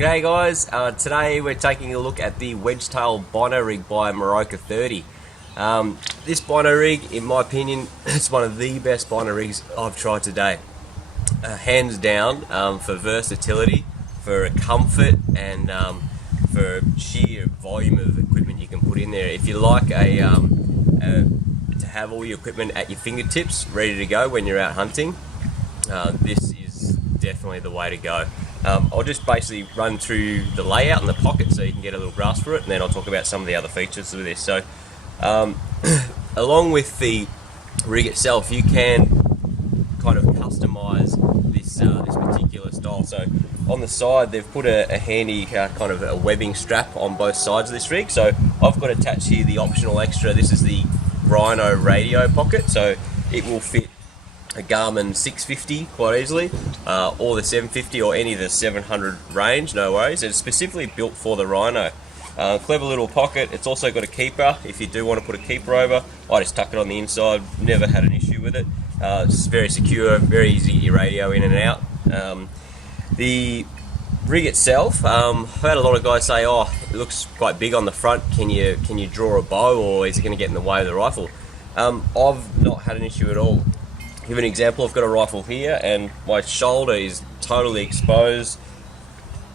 G'day guys, today we're taking a look at the Wedgetail Bino Rig by Moroka 30. This Bino Rig, in my opinion, is one of the best Bino Rigs I've tried today. Hands down, for versatility, for comfort, and for sheer volume of equipment you can put in there. If you like to have all your equipment at your fingertips, ready to go when you're out hunting, this is definitely the way to go. I'll just basically run through the layout and the pocket so you can get a little grasp for it, and then I'll talk about some of the other features of this. So, along with the rig itself, you can kind of customize this particular style. So, on the side, they've put a handy kind of a webbing strap on both sides of this rig. So, I've got attached here the optional extra. This is the Rhino radio pocket, so it will fit a Garmin 650 quite easily, or the 750 or any of the 700 range, no worries. It's specifically built for the Rhino. Clever little pocket. It's also got a keeper if you do want to put a keeper over. I just tuck it on the inside, never had an issue with it. It's very secure, very easy to get your radio in and out. The rig itself, I've had a lot of guys say, oh, it looks quite big on the front, can you draw a bow, or is it going to get in the way of the rifle? I've not had an issue at all. Give an example, I've got a rifle here and my shoulder is totally exposed.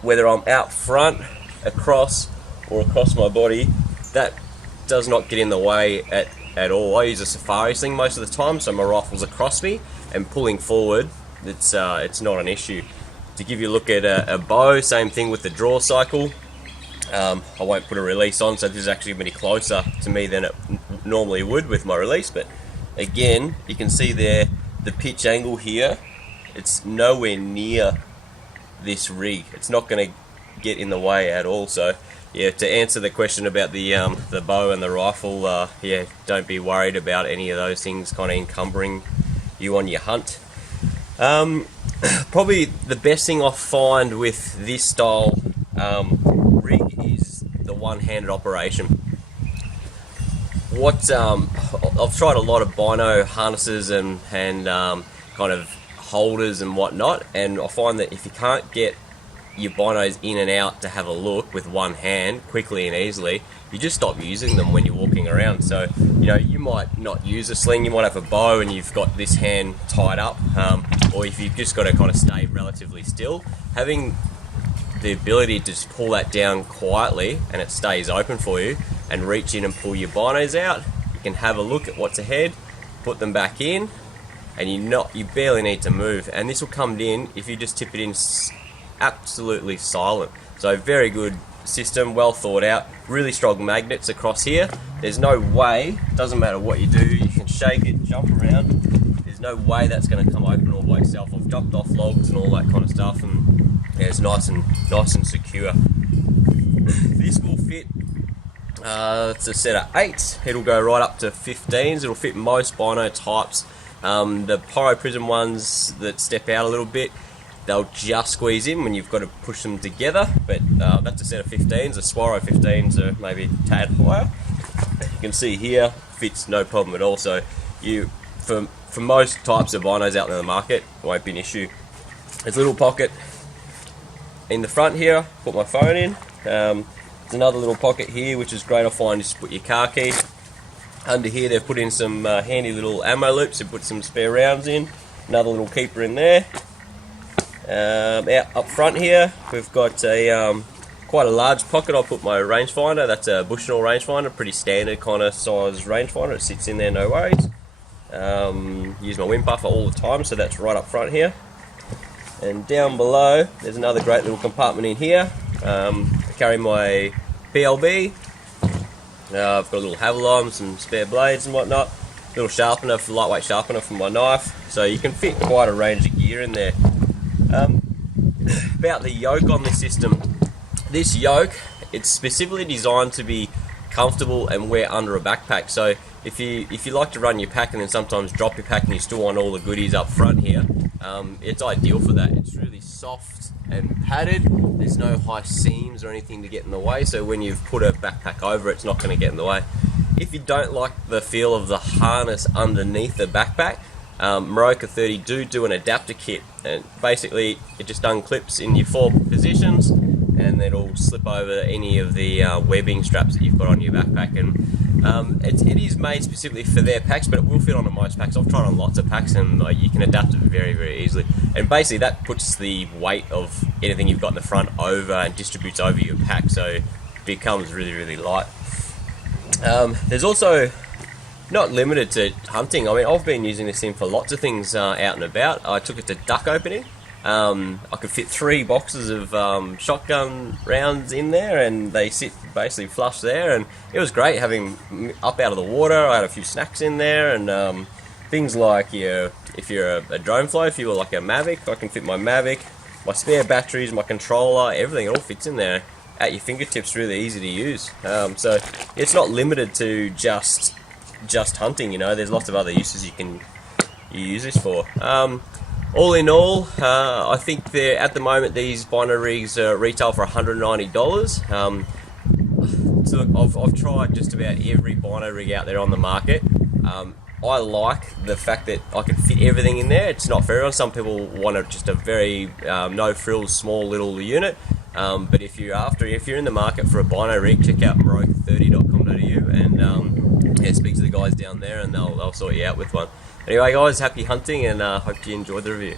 Whether I'm out front, across, or across my body, that does not get in the way at all. I use a safari sling most of the time, so my rifle's across me and pulling forward, it's not an issue. To give you a look at a bow, same thing with the draw cycle. I won't put a release on, so this is actually going to be closer to me than it normally would with my release, but again, you can see there the pitch angle here, it's nowhere near this rig. It's not going to get in the way at all. So yeah, to answer the question about the bow and the rifle, yeah, don't be worried about any of those things kind of encumbering you on your hunt. Probably the best thing I find with this style rig is the one-handed operation. I've tried a lot of bino harnesses and kind of holders and whatnot, and I find that if you can't get your binos in and out to have a look with one hand quickly and easily, you just stop using them when you're walking around. So, you know, you might not use a sling, you might have a bow and you've got this hand tied up, or if you've just got to kind of stay relatively still, having the ability to just pull that down quietly and it stays open for you, and reach in and pull your binos out. You can have a look at what's ahead, put them back in, and you barely need to move. And this will come in if you just tip it in absolutely silent. So very good system, well thought out. Really strong magnets across here. There's no way, doesn't matter what you do, you can shake it, jump around. There's no way that's going to come open all by itself. I've jumped off logs and all that kind of stuff, and yeah, it's nice and secure. This will fit. It's a set of 8s. It'll go right up to 15s. It'll fit most bino types. The Pyro Prism ones that step out a little bit, they'll just squeeze in when you've got to push them together. But that's a set of 15s. The Swaro 15s are maybe a tad higher. You can see here, fits no problem at all. So for most types of binos out there in the market, it won't be an issue. There's a little pocket in the front here. Put my phone in. There's another little pocket here, which is great. I find just put your car key. Under here, they've put in some handy little ammo loops. They've put some spare rounds in. Another little keeper in there. Out up front here, we've got a quite a large pocket. I'll put my rangefinder. That's a Bushnell rangefinder, pretty standard kind of size rangefinder. It sits in there, no worries. Use my wind buffer all the time, so that's right up front here. And down below, there's another great little compartment in here. I carry my PLB. I've got a little Havalon, some spare blades and whatnot. Little sharpener, lightweight sharpener for my knife. So you can fit quite a range of gear in there. About the yoke on this system. This yoke, it's specifically designed to be comfortable and wear under a backpack. So if you like to run your pack and then sometimes drop your pack and you still want all the goodies up front here, it's ideal for that. It's really soft and padded. There's no high seams or anything to get in the way, so when you've put a backpack over, it's not going to get in the way. If you don't like the feel of the harness underneath the backpack, Moroka 30 do an adapter kit, and basically it just unclips in your 4 positions, and it'll slip over any of the webbing straps that you've got on your backpack. And it is made specifically for their packs, but it will fit on most packs. I've tried on lots of packs, and you can adapt it very, very easily. And basically that puts the weight of anything you've got in the front over and distributes over your pack, so it becomes really, really light. There's also, not limited to hunting, I mean, I've been using this thing for lots of things out and about. I took it to duck opening. I could fit 3 boxes of shotgun rounds in there, and they sit basically flush there, and it was great having up out of the water. I had a few snacks in there, and things like if you're a drone fly, if you were like a Mavic, I can fit my Mavic, my spare batteries, my controller, everything, it all fits in there at your fingertips, really easy to use. So it's not limited to just hunting, you know, there's lots of other uses you use this for. All in all, I think at the moment these Bino rigs retail for $190. So I've tried just about every Bino rig out there on the market. I like the fact that I can fit everything in there. It's not for everyone. Some people want just a very no frills, small little unit. But if you're in the market for a Bino rig, check out Maroke30.com.au and speak to the guys down there, and they'll sort you out with one. Anyway, guys, happy hunting, and hope you enjoyed the review.